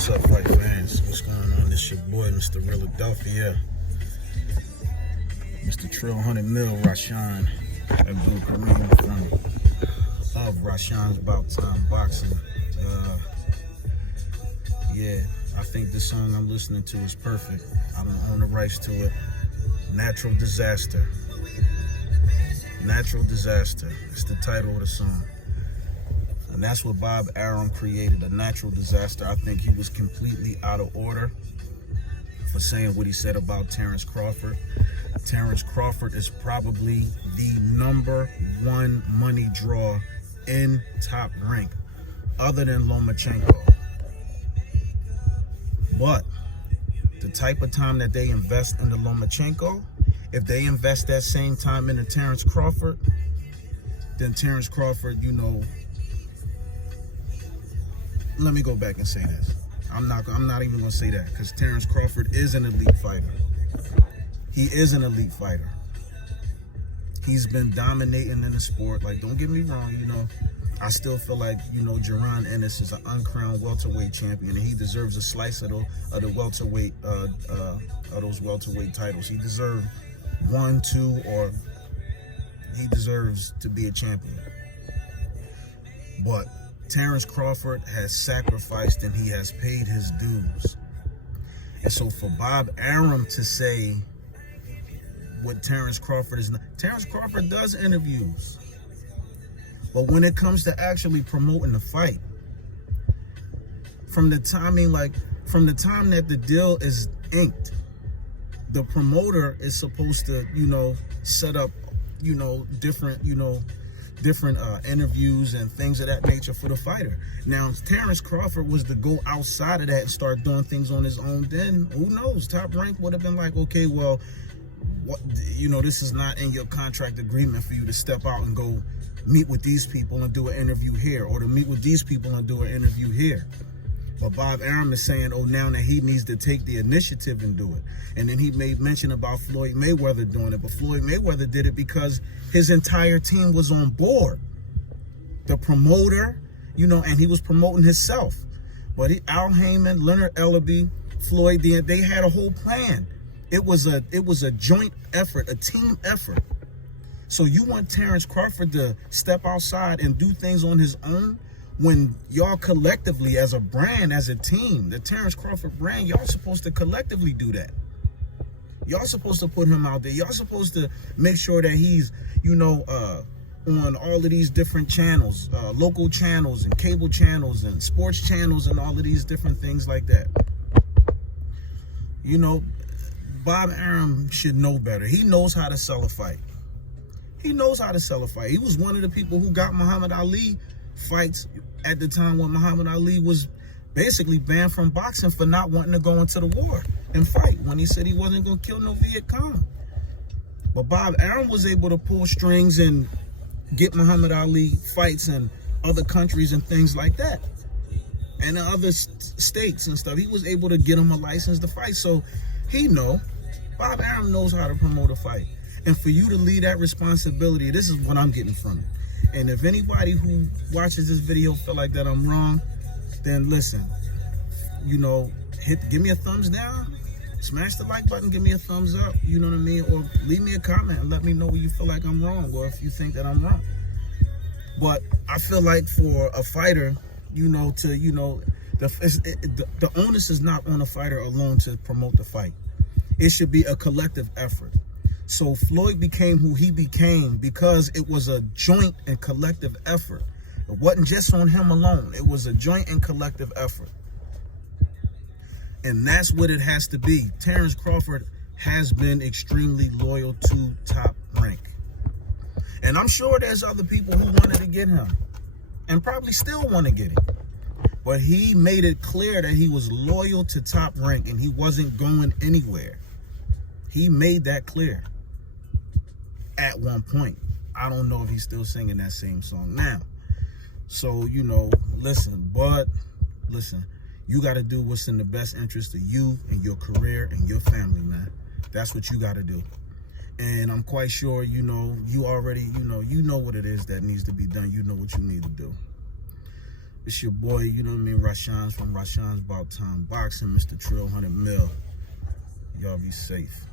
What's up, fight fans? What's going on? This your boy, Mr. Philadelphia. Mr. Trill 100 Mil Rashan Abdul Kareem of Rashan's About Time Boxing. Yeah, I think the song I'm listening to is perfect. I don't own the rights to it. Natural Disaster. Natural Disaster. It's the title of the song. And that's what Bob Arum created, a natural disaster. I think he was completely out of order for saying what he said about Terence Crawford. Terence Crawford is probably the #1 money draw in Top Rank, other than Lomachenko. But the type of time that they invest in the Lomachenko, if they invest that same time into Terence Crawford, then Terence Crawford, you know, let me go back and say this. I'm not even gonna say that, because Terence Crawford is an elite fighter. He is an elite fighter. He's been dominating in the sport. Like, don't get me wrong, you know, I still feel like, you know, Jaron Ennis is an uncrowned welterweight champion, and he deserves a slice of the welterweight of those welterweight titles. He deserves 1, 2, or he deserves to be a champion. But Terence Crawford has sacrificed and he has paid his dues. And so for Bob Arum to say what Terence Crawford is not, Terence Crawford does interviews. But when it comes to actually promoting the fight, from the time that the deal is inked, the promoter is supposed to, you know, set up, you know, different interviews and things of that nature for the fighter. Now, if Terence Crawford was to go outside of that and start doing things on his own, then who knows? Top Rank would have been like, okay, well, what, you know, this is not in your contract agreement for you to step out and go meet with these people and do an interview here, or to meet with these people and do an interview here. But Bob Arum is saying, oh, now that he needs to take the initiative and do it. And then he made mention about Floyd Mayweather doing it. But Floyd Mayweather did it because his entire team was on board. The promoter, you know, and he was promoting himself. But Al Heyman, Leonard Ellaby, Floyd, they had a whole plan. It was a joint effort, a team effort. So you want Terence Crawford to step outside and do things on his own, when y'all collectively, as a brand, as a team, the Terence Crawford brand, y'all supposed to collectively do that. Y'all supposed to put him out there. Y'all supposed to make sure that he's, you know, on all of these different channels, local channels and cable channels and sports channels and all of these different things like that. You know, Bob Arum should know better. He knows how to sell a fight. He knows how to sell a fight. He was one of the people who got Muhammad Ali fights at the time when Muhammad Ali was basically banned from boxing for not wanting to go into the war and fight, when he said he wasn't going to kill no Viet Cong. But Bob Arum was able to pull strings and get Muhammad Ali fights in other countries and things like that, and in other states and stuff. He was able to get him a license to fight. So Bob Arum knows how to promote a fight. And for you to leave that responsibility, this is what I'm getting from it. And if anybody who watches this video feel like that I'm wrong, then listen, you know, give me a thumbs down, smash the like button, give me a thumbs up, you know what I mean? Or leave me a comment and let me know where you feel like I'm wrong, or if you think that I'm wrong. But I feel like for a fighter, you know, the onus is not on a fighter alone to promote the fight. It should be a collective effort. So Floyd became who he became because it was a joint and collective effort. It wasn't just on him alone. It was a joint and collective effort. And that's what it has to be. Terence Crawford has been extremely loyal to Top Rank. And I'm sure there's other people who wanted to get him and probably still want to get him. But he made it clear that he was loyal to Top Rank and he wasn't going anywhere. He made that clear. At one point. I don't know if he's still singing that same song now. So, you know, listen, you got to do what's in the best interest of you and your career and your family, man. That's what you got to do. And I'm quite sure, you know, you already, you know what it is that needs to be done. You know what you need to do. It's your boy, you know what I mean, Rashan's from Rashan's About Time Boxing, Mr. Trill 100 Mil. Y'all be safe.